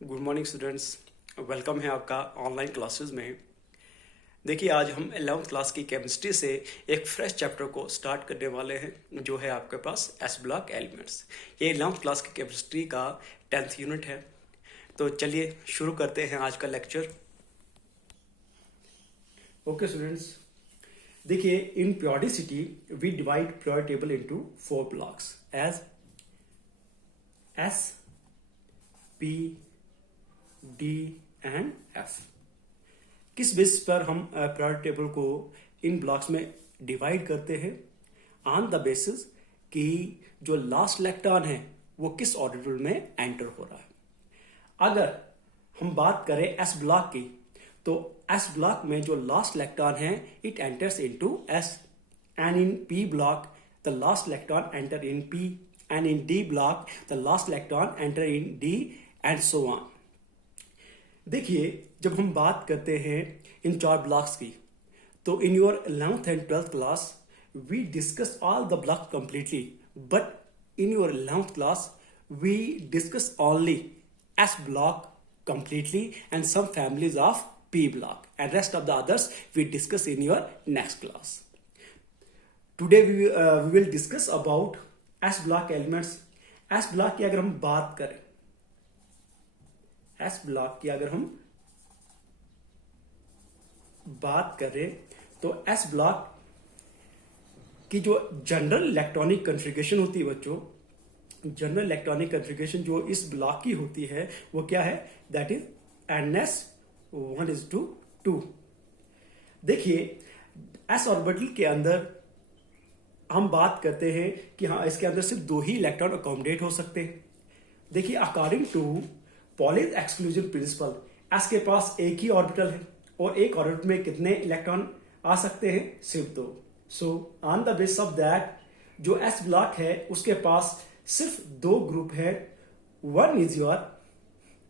Good morning students. Welcome है आपका online classes में। देखिए, आज हम 11th क्लास की केमिस्ट्री से एक फ्रेश चैप्टर को स्टार्ट करने वाले हैं जो है आपके पास एस ब्लॉक एलिमेंट्स। ये 11th क्लास की केमिस्ट्री का 10th यूनिट है। तो चलिए शुरू करते हैं आज का लेक्चर। ओके स्टूडेंट्स, देखिए, in periodicity we divide periodic table into 4 blocks as s, p, d and f. किस बेसिस पर हम पीरियोडिक टेबल को इन ब्लॉक्स में डिवाइड करते हैं? ऑन द बेसिस कि जो लास्ट इलेक्ट्रॉन है वो किस ऑर्बिटल में एंटर हो रहा है। अगर हम बात करें एस ब्लॉक की, तो एस ब्लॉक में जो लास्ट इलेक्ट्रॉन है it enters into S, and in P block the last electron enter in P, and in D block the last electron enter in D and so on. देखिए, जब हम बात करते हैं इन 4 blocks की, तो in your 11th and 12th class we discuss all the block completely, but in your 11th class we discuss only s block completely and some families of P block, and rest of the others we discuss in your next class. Today we will discuss about S block elements. S block की अगर हम बात करें, S block की अगर हम बात करें तो एस ब्लॉक की जो जनरल इलेक्ट्रॉनिक कॉन्फ़िगरेशन होती है बच्चों, जनरल इलेक्ट्रॉनिक कॉन्फ़िगरेशन जो इस ब्लॉक की होती है वो क्या है? That is NS1:2। देखिए, एस ऑर्बिटल के अंदर हम बात करते हैं कि हाँ, इसके अंदर सिर्फ 2 ही इलेक्ट्रॉन अकोमोडेट हो सकते हैं। देखिए, according to Pauli's exclusion principle, s के पास एक ही ऑर्बिटल है और एक ऑर्बिटल में कितने इलेक्ट्रॉन आ सकते हैं? सिर्फ 2। So on the basis of that जो एस ब्लॉक है उसके पास सिर्फ 2 ग्रुप है। One is your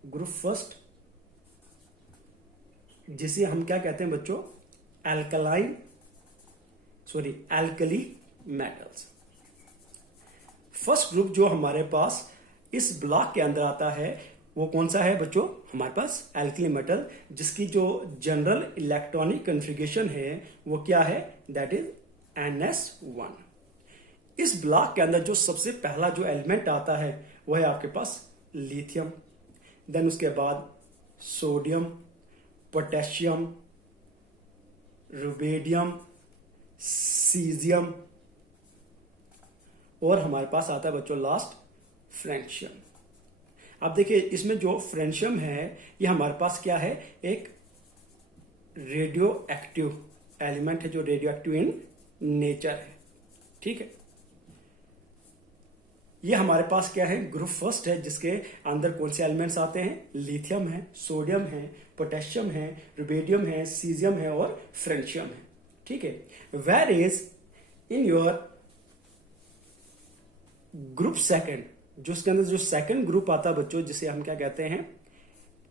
group first, जिसे हम क्या कहते हैं बच्चों? Alkali metals. फर्स्ट ग्रुप जो हमारे पास इस ब्लॉक के अंदर आता है वो कौन सा है बच्चों? हमारे पास एल्कली मेटल, जिसकी जो जनरल इलेक्ट्रॉनिक कॉन्फ़िगरेशन है वो क्या है? That is NS1। इस ब्लॉक के अंदर जो सबसे पहला जो एलिमेंट आता है वो है आपके पास लिथियम, देन उसके बाद सोडियम, पोटेशियम, रुबिडियम, सीजियम, और हमारे पास आता है बच्चों लास्ट फ्रेंशियम। अब देखिए, इसमें जो फ्रेंशियम है ये हमारे पास क्या है? एक रेडियो एक्टिव एलिमेंट है जो रेडियो एक्टिव इन नेचर है। ठीक है, ये हमारे पास क्या है? ग्रुप फर्स्ट है, जिसके अंदर कौन से एलिमेंट्स आते हैं? लिथियम है, सोडियम है, पोटेशियम है, रुबिडियम है, सीजियम है और फ्रेंशियम है। ठीक है, where is in your group second, जो उसके अंदर जो सेकंड ग्रुप आता है बच्चों, जिसे हम क्या कहते हैं?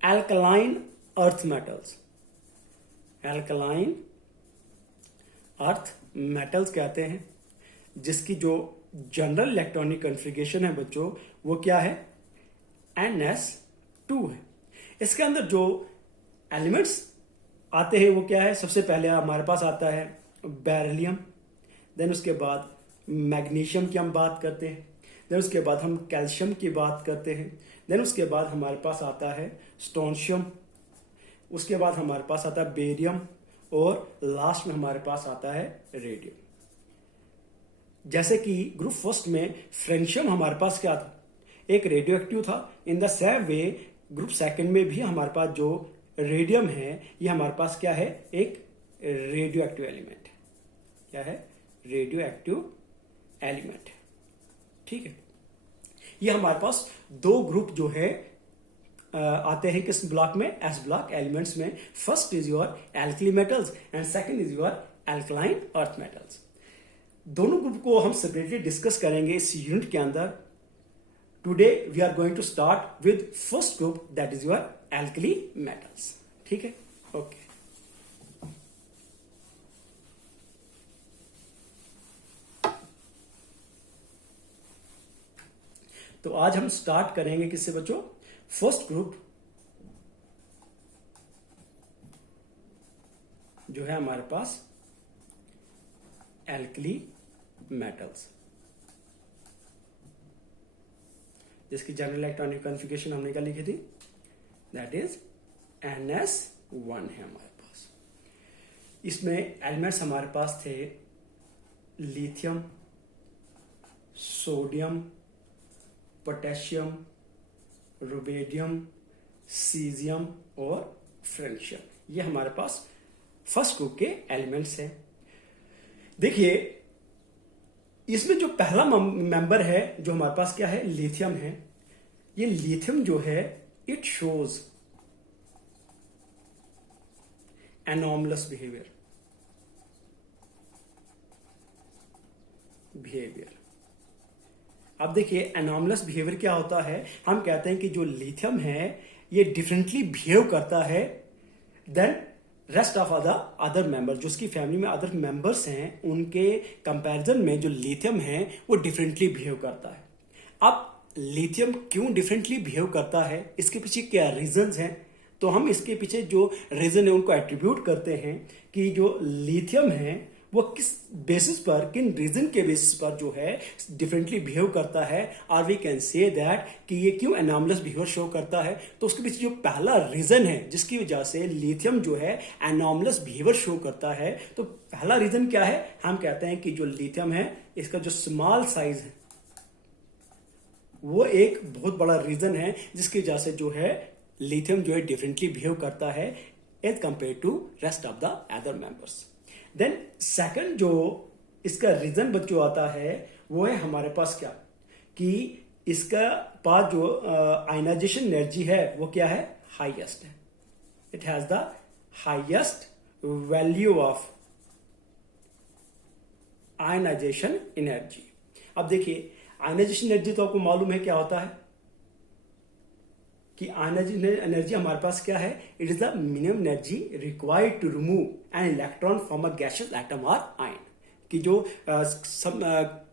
Alkaline earth metals. Alkaline earth metals कहते हैं, जिसकी जो जनरल इलेक्ट्रॉनिक कॉन्फ़िगरेशन है बच्चों वो क्या है? NS2 है। इसके अंदर जो एलिमेंट्स आते हैं वो क्या है? सबसे पहले हमारे पास आता है बेरिलियम, देन उसके बाद मैग्नीशियम की हम बात करते हैं, देन उसके बाद हम कैल्शियम की बात करते हैं, देन उसके बाद हमारे पास आता है स्टोनशियम, उसके बाद हमारे पास आता है बेरियम, और लास्ट में हमारे पास आता है रेडियम। जैसे कि ग्रुप फर्स्ट में फ्रेंशियम हमारे पास क्या था? एक रेडियो एक्टिव था। इन the same way group second में भी हमारे पास जो रेडियम है ये हमारे पास क्या है? एक रेडियो एक्टिव एलिमेंट। क्या है? Radio active element. ठीक है, ये हमारे पास 2 ग्रुप जो है आते हैं किस ब्लॉक में? एस ब्लॉक एलिमेंट्स में। First is your alkali metals and second is your alkaline earth metals. दोनों ग्रुप को हम सेपरेटली डिस्कस करेंगे इस यूनिट के अंदर। Today we are going to start with first group, that is your alkali metals. ठीक है, ओके। तो आज हम स्टार्ट करेंगे किससे बच्चों? फर्स्ट ग्रुप जो है हमारे पास एल्कली मेटल्स, जिसकी जनरल इलेक्ट्रॉनिक कॉन्फ़िगरेशन हमने क्या लिखी थी, दैट इज NS1 है हमारे पास। इसमें एलिमेंट्स हमारे पास थे lithium, sodium, potassium, rubidium, caesium और फ्रेंशियम। ये हमारे पास फर्स्ट ग्रुप के एलिमेंट्स हैं। देखिए इसमें जो पहला मेंबर है जो हमारे पास क्या है, लिथियम है। ये लिथियम जो है इट शोज एनॉमलस बिहेवियर। अब देखिए एनॉमलस बिहेवियर क्या होता है, हम कहते हैं कि जो लिथियम है ये डिफरेंटली बिहेव करता है then rest of other member, जो उसकी फैमिली में अदर मेंबर्स हैं उनके कंपैरिजन में जो लिथियम है वो डिफरेंटली बिहेव करता है। अब लिथियम क्यों डिफरेंटली बिहेव करता है, इसके पीछे क्या रीजंस हैं, तो हम इसके पीछे जो रीजन है उनको एट्रीब्यूट करते हैं कि जो लिथियम है वो किस बेसिस पर, किन रीजन के बेसिस पर जो है डिफरेंटली बिहेव करता है, और वी कैन से दैट कि ये क्यों एनॉमलस बिहेवियर शो करता है। तो उसके पीछे जो पहला रीजन है जिसकी वजह से लिथियम जो है एनॉमलस बिहेवियर शो करता है, तो पहला रीजन क्या है, हम कहते हैं कि जो लिथियम है इसका जो स्मॉल साइज है वो एक बहुत बड़ा रीजन है जिसकी वजह से जो है लिथियम जो है डिफरेंटली बिहेव करता है as compare to rest of the other members. Then second जो इसका रीजन जो आता है वो है हमारे पास क्या, कि इसका पास जो आयनाइजेशन एनर्जी है वो क्या है, हाईएस्ट है। It has the highest value of ionization energy. अब देखिए आयनाइजेशन एनर्जी तो आपको मालूम है क्या होता है, कि आयनाइजेशन एनर्जी हमारे पास क्या है, it is the minimum energy required to remove an electron from a gaseous atom और आयन, कि जो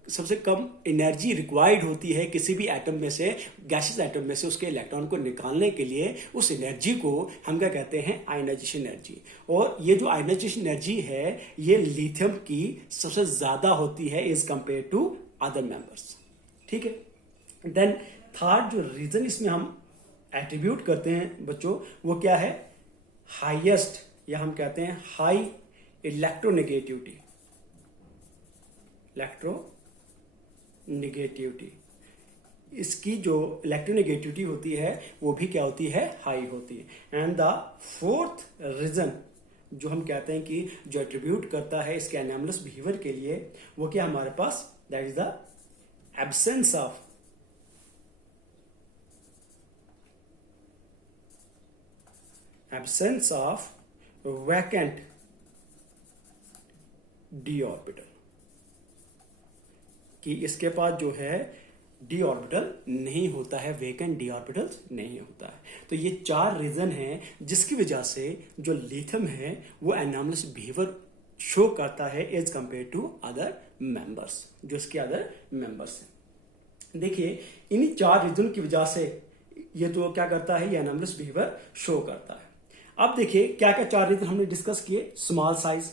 सबसे कम एनर्जी रिक्वायर्ड होती है किसी भी एटम में से, गैसियस एटम में से उसके इलेक्ट्रॉन को निकालने के लिए, उस एनर्जी को हम क्या कहते हैं, आयनाइजेशन एनर्जी। और ये जो आयनाइजेशन एनर्जी है ये लिथियम की सबसे ज्यादा होती है as compare to other members. ठीक है। देन थर्ड जो रीजन इसमें हम एट्रीब्यूट करते हैं बच्चों वो क्या है, हाईएस्ट, या हम कहते हैं हाई इलेक्ट्रोनेगेटिविटी। इसकी जो इलेक्ट्रोनेगेटिविटी होती है वो भी क्या होती है, हाई होती है। एंड द फोर्थ रीजन जो हम कहते हैं कि जो एट्रीब्यूट करता है इसके एनॉमलस बिहेवियर के लिए वो क्या हमारे पास, that is the absence of vacant d orbital, कि इसके पास जो है डी ऑर्बिटल नहीं होता है, वेकेंट डी ऑर्बिटल नहीं होता है। तो ये चार रीजन हैं जिसकी वजह से जो लिथियम है वो एनॉमलस बिहेवियर शो करता है as compare to other members, जो इसके अदर मेंबर्स हैं। देखिए इन्हीं चार रीजन की वजह से ये तो क्या करता है, ये एनॉमलस बिहेवियर शो करता है। अब देखिए क्या क्या चार रीजन हमने डिस्कस किए। स्मॉल साइज,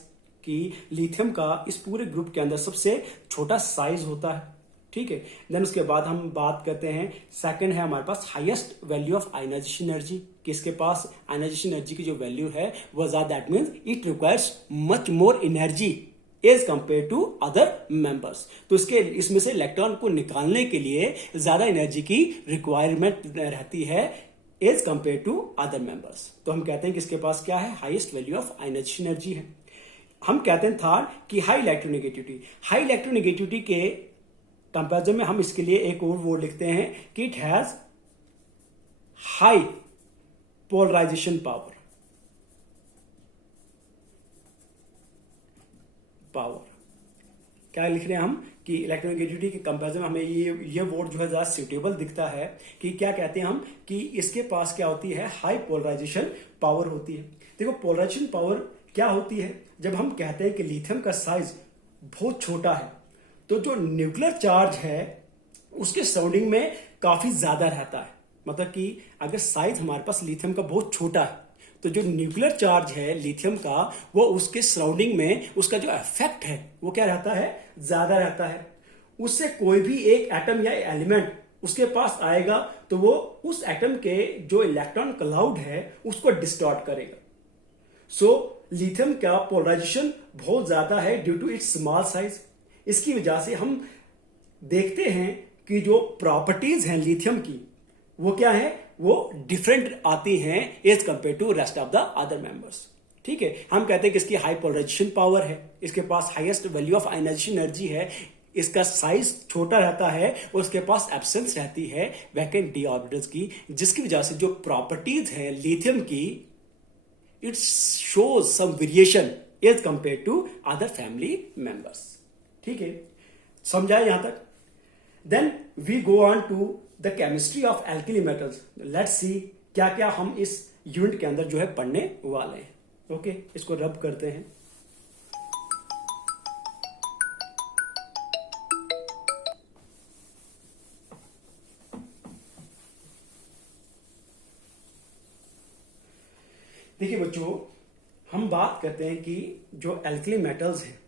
कि लिथियम का इस पूरे ग्रुप के अंदर सबसे छोटा साइज होता है। ठीक है। देन उसके बाद हम बात करते हैं, सेकंड है हमारे पास highest value of ionization energy, कि इसके पास आयनाइजेशन एनर्जी की जो वैल्यू है वो ज्यादा, that means it requires much more energy as compare to other members. तो इसमें से इलेक्ट्रॉन को निकालने के लिए ज्यादा एनर्जी की रिक्वायरमेंट रहती है as compare to other members. तो हम कहते हैं कि इसके पास क्या है, highest value of ionization energy है। हम कहते हैं थर्ड कि हाई इलेक्ट्रोनेगेटिविटी। हाई इलेक्ट्रोनेगेटिविटी के कंपैरिजन में हम इसके लिए एक और वर्ड लिखते हैं कि it has high polarisation power. क्या लिख रहे हैं हम कि इलेक्ट्रोनेगेटिविटी के कंपैरिजन में हमें ये वर्ड जो है ज्यादा सुटेबल दिखता है, कि क्या कहते हैं हम कि इसके पास क्या होती है, हाई पोलराइजेशन पावर होती है। देखो पोलराइजेशन पावर क्या होती है, जब हम कहते हैं कि लिथियम का साइज बहुत छोटा है तो जो न्यूक्लियर चार्ज है उसके सराउंडिंग में काफी ज्यादा रहता है। मतलब कि अगर साइज हमारे पास लिथियम का बहुत छोटा है तो जो न्यूक्लियर चार्ज है लिथियम का वो उसके सराउंडिंग में उसका जो इफेक्ट है वो क्या रहता है, ज्यादा रहता है। उससे कोई भी एक एटम या एलिमेंट उसके पास आएगा तो वो उस एटम के जो इलेक्ट्रॉन क्लाउड है उसको डिस्टॉर्ट करेगा। सो लिथियम का पोलराइजेशन बहुत ज्यादा है due to its small size. इसकी वजह से हम देखते हैं कि जो प्रॉपर्टीज हैं लिथियम की वो क्या है, वो डिफरेंट आती हैं as compare to rest of the other members. ठीक है, हम कहते हैं कि इसकी हाई पोलराइजेशन पावर है, इसके पास highest value of ionization energy है, इसका साइज छोटा रहता है और उसके पास एब्सेंस रहती है वैकेंट डी ऑर्बिटल्स की, जिसकी वजह से जो प्रॉपर्टीज हैं लिथियम की it shows some variation as compare to other family members. ठीक है, समझा यहां तक? Then we go on to the chemistry of alkali metals. Let's see क्या क्या हम इस यूनिट के अंदर जो है पढ़ने वाले हैं। ओके, इसको रब करते हैं। देखिए बच्चों, हम बात करते हैं कि जो एल्कली मेटल्स हैं,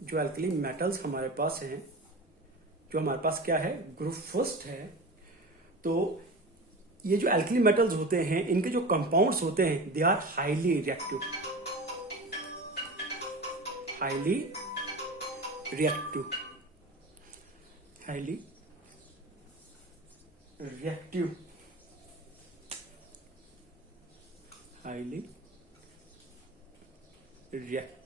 जो एल्कली मेटल्स हमारे पास हैं, जो हमारे पास क्या है, ग्रुप फर्स्ट है। तो ये जो एल्कली मेटल्स होते हैं इनके जो कंपाउंड्स होते हैं they are highly reactive, highly reactive, highly reactive, highly reactivity.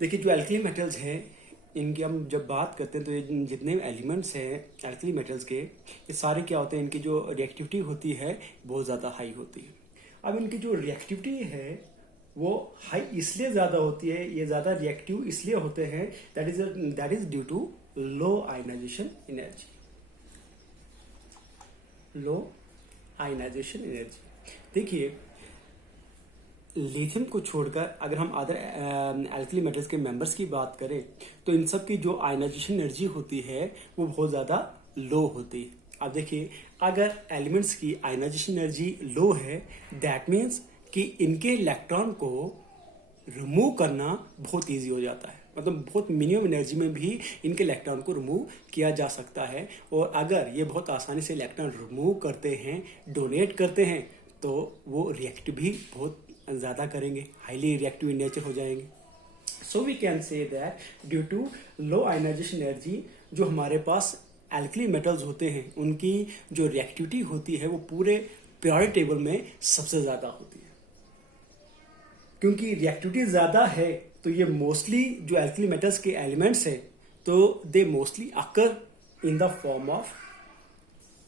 देखिए जो एल्कली मेटल्स हैं इनकी हम जब बात करते हैं तो ये जितने एलिमेंट्स हैं एल्कली मेटल्स के, ये सारे क्या होते हैं, इनकी जो रिएक्टिविटी होती है बहुत ज़्यादा हाई होती है। अब इनकी जो रिएक्टिविटी है वो हाई इसलिए ज़्यादा होती है, ये ज़्यादा रिएक्टिव इसलिए होते हैं that is due to low ionisation energy, low ionisation energy. देखिए लिथियम को छोड़कर अगर हम अदर एल्कली मेटल्स के मेंबर्स की बात करें तो इन सब की जो आयनाइजेशन एनर्जी होती है वो बहुत ज़्यादा लो होती है। अब देखिए अगर एलिमेंट्स की आयनाइजेशन एनर्जी लो है दैट मीन्स कि इनके इलेक्ट्रॉन को रिमूव करना बहुत इजी हो जाता है, मतलब बहुत मिनिमम एनर्जी में भी इनके इलेक्ट्रॉन को रिमूव किया जा सकता है। और अगर ये बहुत आसानी से इलेक्ट्रॉन रिमूव करते हैं, डोनेट करते हैं, तो वो रिएक्ट भी बहुत ज़्यादा करेंगे, हाईली रिएक्टिव इन नेचर हो जाएंगे। So we can say that due to low ionisation energy जो हमारे पास एल्कली मेटल्स होते हैं उनकी जो रिएक्टिविटी होती है वो पूरे पीरियोडिक टेबल में सबसे ज़्यादा होती है। क्योंकि रिएक्टिविटी ज़्यादा है तो ये मोस्टली जो एल्कली मेटल्स के एलिमेंट्स है तो they mostly occur in the form of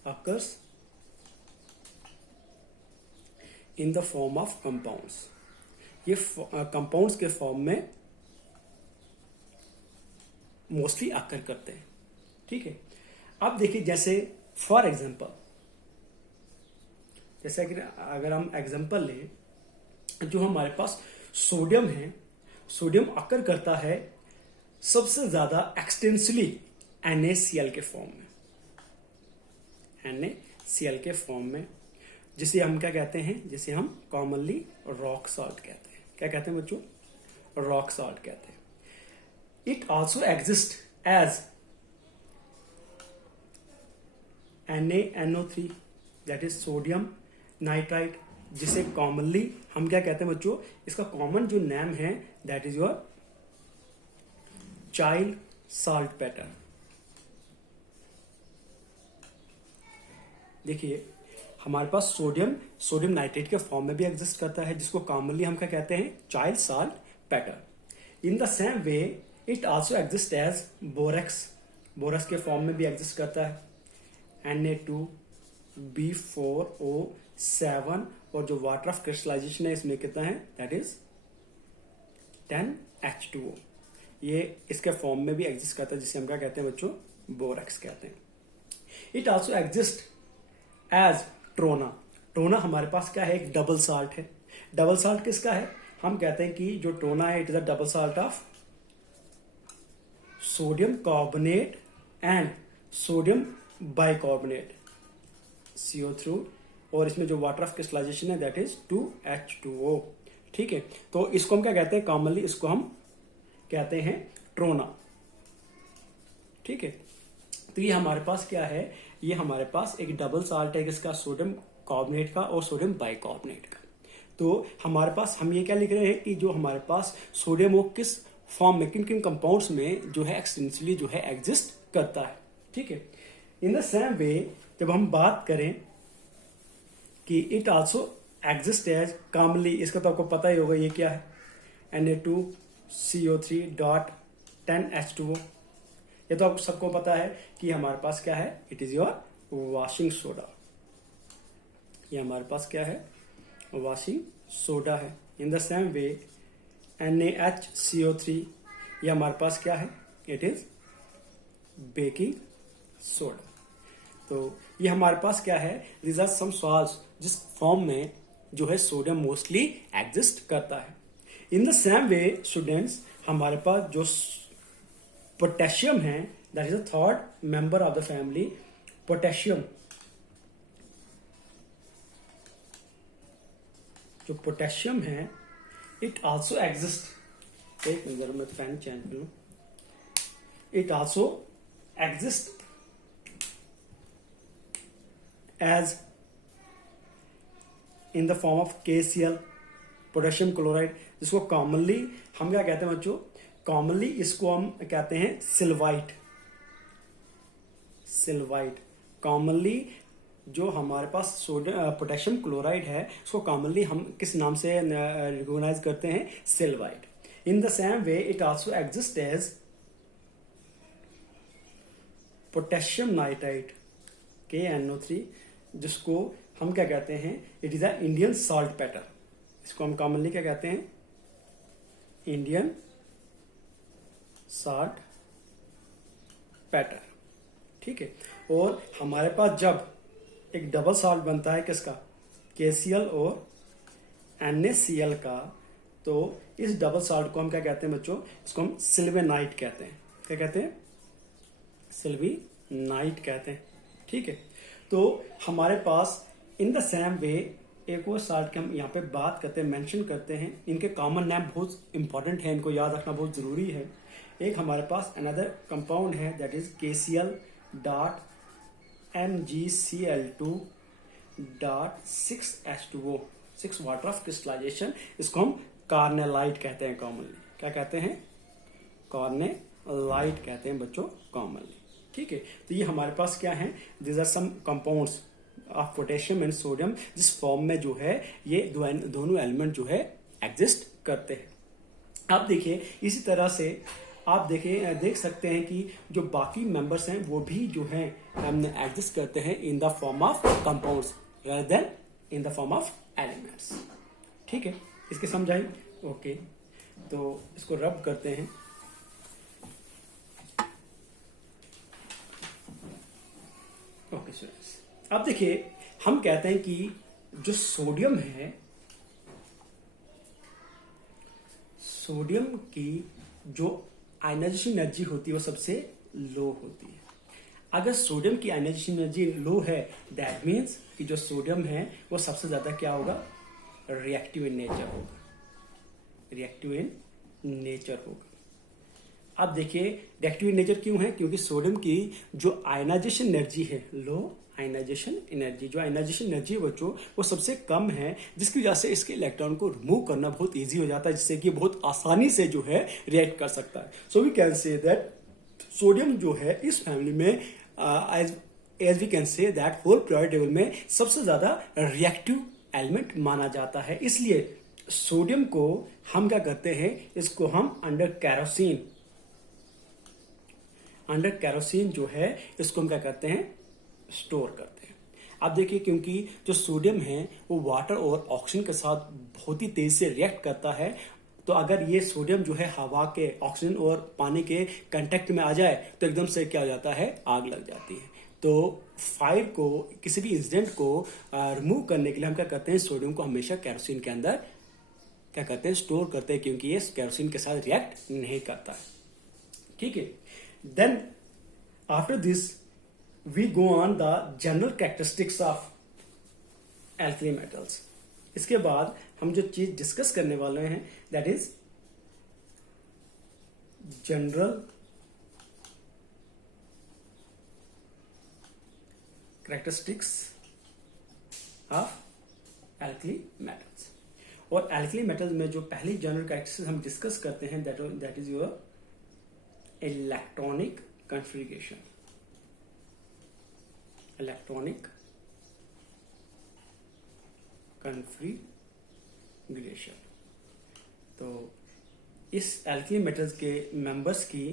occurs in the form of compounds. ये कंपाउंड्स के फॉर्म में मोस्टली अकर करते हैं। ठीक है, अब देखिए जैसे फॉर एग्जांपल, जैसे कि अगर हम एग्जांपल लें, जो हमारे पास सोडियम है, सोडियम अकर करता है सबसे ज्यादा एक्सटेंसिवली NaCl के फॉर्म में, NaCl के फॉर्म में, जिसे हम क्या कहते हैं, जिसे हम कॉमनली रॉक सॉल्ट कहते हैं। क्या कहते हैं बच्चों? रॉक सॉल्ट कहते हैं। It also exist as NaNO3 that is sodium nitrite, जिसे कॉमनली हम क्या कहते हैं बच्चों, इसका कॉमन जो नेम है that is your child salt pattern. देखिए हमारे पास सोडियम नाइट्रेट के फॉर्म में भी एग्जिस्ट करता है, जिसको कॉमनली हम क्या कहते हैं, Chile saltpetre. In the same way it also exist as borax, borax के फॉर्म में भी एग्जिस्ट करता है, Na2B4O7, और जो वाटर ऑफ क्रिस्टलाइजेशन है इसमें कितना है, दैट इज 10H2O। ये इसके फॉर्म में भी एग्जिस्ट करता है, जिसे हम क्या कहते हैं बच्चों, बोरेक्स कहते हैं। It also exist as trona. Trona हमारे पास क्या है, एक डबल साल्ट है। डबल साल्ट किसका है, हम कहते हैं कि जो ट्रोना है it is a double salt of sodium carbonate and sodium bicarbonate CO3, और इसमें जो वाटर ऑफ क्रिस्टलाइजेशन है दैट इज 2H2O। ठीक है, तो इसको हम क्या कहते हैं, कॉमनली इसको हम कहते हैं ट्रोना। ठीक है, तो ये हमारे पास क्या है, ये हमारे पास एक डबल साल्ट है किसका, सोडियम कार्बोनेट का और सोडियम बाइकार्बोनेट का। तो हमारे पास हम ये क्या लिख रहे हैं कि जो हमारे पास सोडियम वो किस फॉर्म में, किन किन कंपाउंड्स में जो है एक्सटेंसिवली जो है एग्जिस्ट करता है। ठीक है, इन द सेम वे जब हम बात करें कि it also exist as commonly, इसका तो आपको पता ही होगा ये क्या है, Na2CO3.10H2O। ये तो आपको सबको पता है कि हमारे पास क्या है, it is your washing soda. ये हमारे पास क्या है, वॉशिंग सोडा है। In the same way NaHCO3, ये हमारे पास क्या है, इट इज बेकिंग सोडा। तो ये हमारे पास क्या है, दीज आर सम सॉल्ट्स जिस फॉर्म में जो है सोडियम मोस्टली एग्जिस्ट करता है। In the same way students, हमारे पास जो पोटेशियम है that is the third member of the family. Potassium, जो पोटेशियम है इट आल्सो एग्जिस्ट, एक मिनट में फैन चेंज करूं, it also exist as in the form of KCl, potassium chloride, जिसको कॉमनली हम क्या कहते हैं बच्चों, कॉमनली इसको हम कहते हैं सिल्वाइट। सिल्वाइट कॉमनली जो हमारे पास सोडियम पोटेशियम क्लोराइड है उसको कॉमनली हम किस नाम से रिकॉग्नाइज करते हैं, sylvite. In the same way it also exist as potassium nitrite KNO3, जिसको हम क्या कहते हैं, it is a Indian saltpetre. इसको हम कॉमनली क्या कहते हैं, इंडियन सॉल्ट पैटर। ठीक है, और हमारे पास जब एक डबल सॉल्ट बनता है किसका, KCl और NaCl का, तो इस डबल सॉल्ट को हम क्या कहते हैं बच्चों, इसको हम सिल्वेनाइट कहते हैं। क्या कहते हैं, सिल्वीनाइट कहते हैं। ठीक है, तो हमारे पास इन द सेम वे एक और सॉल्ट के हम यहाँ पे बात करते हैं, मेंशन करते हैं, इनके कॉमन नेम बहुत इंपॉर्टेंट है, इनको याद रखना बहुत जरूरी है। एक हमारे पास अनदर कंपाउंड है that is KCl.MgCl2.6H2O, 6 water of crystallisation. इसको हम कार्नेलाइट कहते हैं कॉमनली। क्या कहते हैं, कार्नेलाइट कहते हैं बच्चों कॉमनली। ठीक है, तो ये हमारे पास क्या है, these are some compounds of potassium and sodium जिस फॉर्म में जो है ये दोनों एलिमेंट जो है एग्जिस्ट करते हैं। आप देखिए इसी तरह से आप देख सकते हैं कि जो बाकी मेंबर्स हैं वो भी जो है एग्जिस्ट करते हैं in the form of compounds rather than in the form of elements. ठीक है, इसके समझाई। ओके, तो इसको रब करते हैं। ओके स्टूडेंट्स, अब देखिए हम कहते हैं कि जो सोडियम है, सोडियम की जो आयनाइजेशन एनर्जी होती है वो सबसे लो होती है। अगर सोडियम की आयनाइजेशन एनर्जी लो है दैट मीन्स कि जो सोडियम है वो सबसे ज्यादा क्या होगा, रिएक्टिव इन नेचर होगा, रिएक्टिव इन नेचर होगा। अब देखिए रिएक्टिव इन नेचर क्यों है, क्योंकि सोडियम की जो आयनाइजेशन एनर्जी है, लो आयनाइजेशन एनर्जी, जो आयनाइजेशन एनर्जी बच्चों वो सबसे कम है, जिसकी वजह से इसके इलेक्ट्रॉन को रिमूव करना बहुत इजी हो जाता है, जिससे कि बहुत आसानी से जो है रिएक्ट कर सकता है। So we can say that sodium जो है इस फैमिली में as we can say that whole periodic table में सबसे ज्यादा रिएक्टिव एलिमेंट माना जाता है। इसलिए सोडियम को हम क्या करते हैं, इसको हम अंडर कैरोसिन जो है इसको हम क्या करते हैं, स्टोर करते हैं। अब देखिए क्योंकि जो सोडियम है वो वाटर और ऑक्सीजन के साथ बहुत ही तेजी से रिएक्ट करता है, तो अगर ये सोडियम जो है हवा के, ऑक्सीजन और पानी के कांटेक्ट में आ जाए तो एकदम से क्या हो जाता है, आग लग जाती है। तो फायर को, किसी भी इंसिडेंट को रिमूव करने के लिए हम क्या करते हैं, सोडियम को हमेशा कैरोसिन के अंदर क्या करते हैं, स्टोर करते हैं, क्योंकि ये कैरोसिन के साथ रिएक्ट नहीं करता है। ठीक है, then after this we go on the general characteristics of alkali metals. इसके बाद हम जो चीज डिस्कस करने वाले हैं that is general characteristics of alkali metals. और एल्कली मेटल्स में जो पहली जनरल कैरेक्टरिस्टिक्स हम डिस्कस करते हैं that is your electronic configuration. Electronic configuration. तो इस एल्कली मेटल्स के मेंबर्स की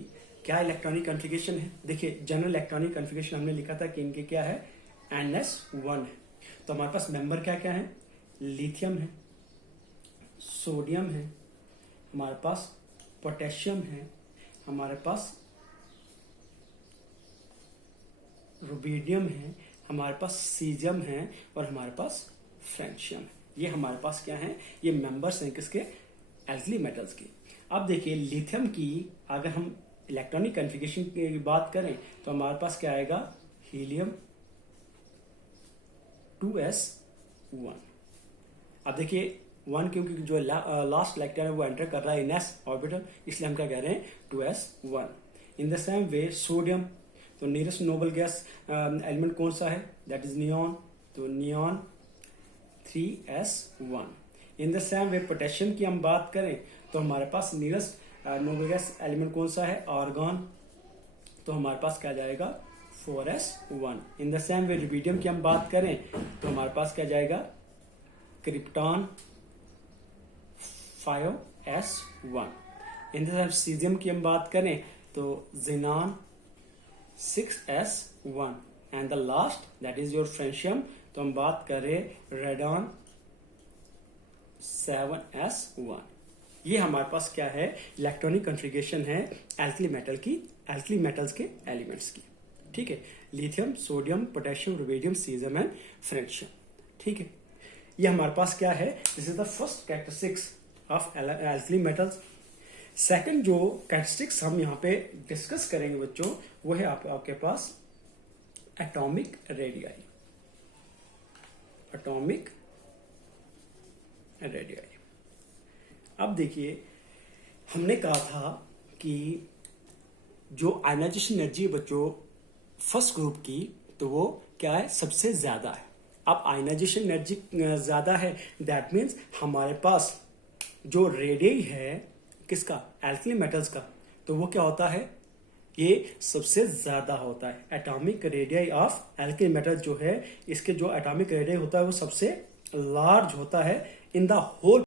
क्या इलेक्ट्रॉनिक कॉन्फ़िगरेशन है? देखिए जनरल इलेक्ट्रॉनिक कॉन्फ़िगरेशन हमने लिखा था कि इनके क्या है, NS1 है। तो हमारे पास मेंबर क्या क्या है, लिथियम है, सोडियम है, हमारे पास पोटेशियम है, हमारे पास रुबिडियम है, हमारे पास सीजियम है और हमारे पास फ्रेंशियम है। ये हमारे पास क्या है, ये मेंबर्स हैं किसके, एल्कली मेटल्स की। अब देखिए लिथियम की अगर हम इलेक्ट्रॉनिक कॉन्फ़िगरेशन की बात करें तो हमारे पास क्या आएगा, हीलियम 2s1। अब देखिए 1 क्योंकि जो लास्ट इलेक्ट्रॉन है वो एंटर कर रहा है इन s ऑर्बिटल, इसलिए हम क्या कह रहे हैं 2s1। In the same way sodium, तो नियरेस्ट नोबल गैस एलिमेंट कौन सा है, दैट इज नियॉन, तो neon 3s1। In the same way potassium की हम बात करें तो हमारे पास नियरेस्ट नोबल गैस एलिमेंट कौन सा है, आर्गॉन, तो हमारे पास क्या जाएगा 4s1। In the same way rubidium की हम बात करें तो हमारे पास क्या जाएगा, krypton 5s1। In the same caesium की हम बात करें तो जिनान 6s1 and the last that is your francium, तो हम बात करें रेडॉन 7s1। ये हमारे पास क्या है, इलेक्ट्रॉनिक कॉन्फ़िगरेशन है एल्कली मेटल की, एल्कली मेटल्स के एलिमेंट्स की। ठीक है, lithium, sodium, potassium, rubidium, caesium and francium. ठीक है, ये हमारे पास क्या है, this is the first characteristics of alkali metals. Second जो कैरेक्टरिस्टिक्स हम यहाँ पे डिस्कस करेंगे बच्चों, वो है आपके पास एटॉमिक रेडियाई। Atomic radii. अब देखिए हमने कहा था कि जो आयनाइजेशन एनर्जी है बच्चों फर्स्ट ग्रुप की, तो वो क्या है, सबसे ज्यादा है। अब आयनाइजेशन एनर्जी ज्यादा है, दैट मीन्स हमारे पास जो रेडियाई है किसका, एल्कली मेटल्स का, तो वो क्या होता है, ये सबसे ज्यादा होता है। Atomic radii of alkali metal जो है, इसके जो एटॉमिक रेडियाई होता है वो सबसे लार्ज होता है इन द होल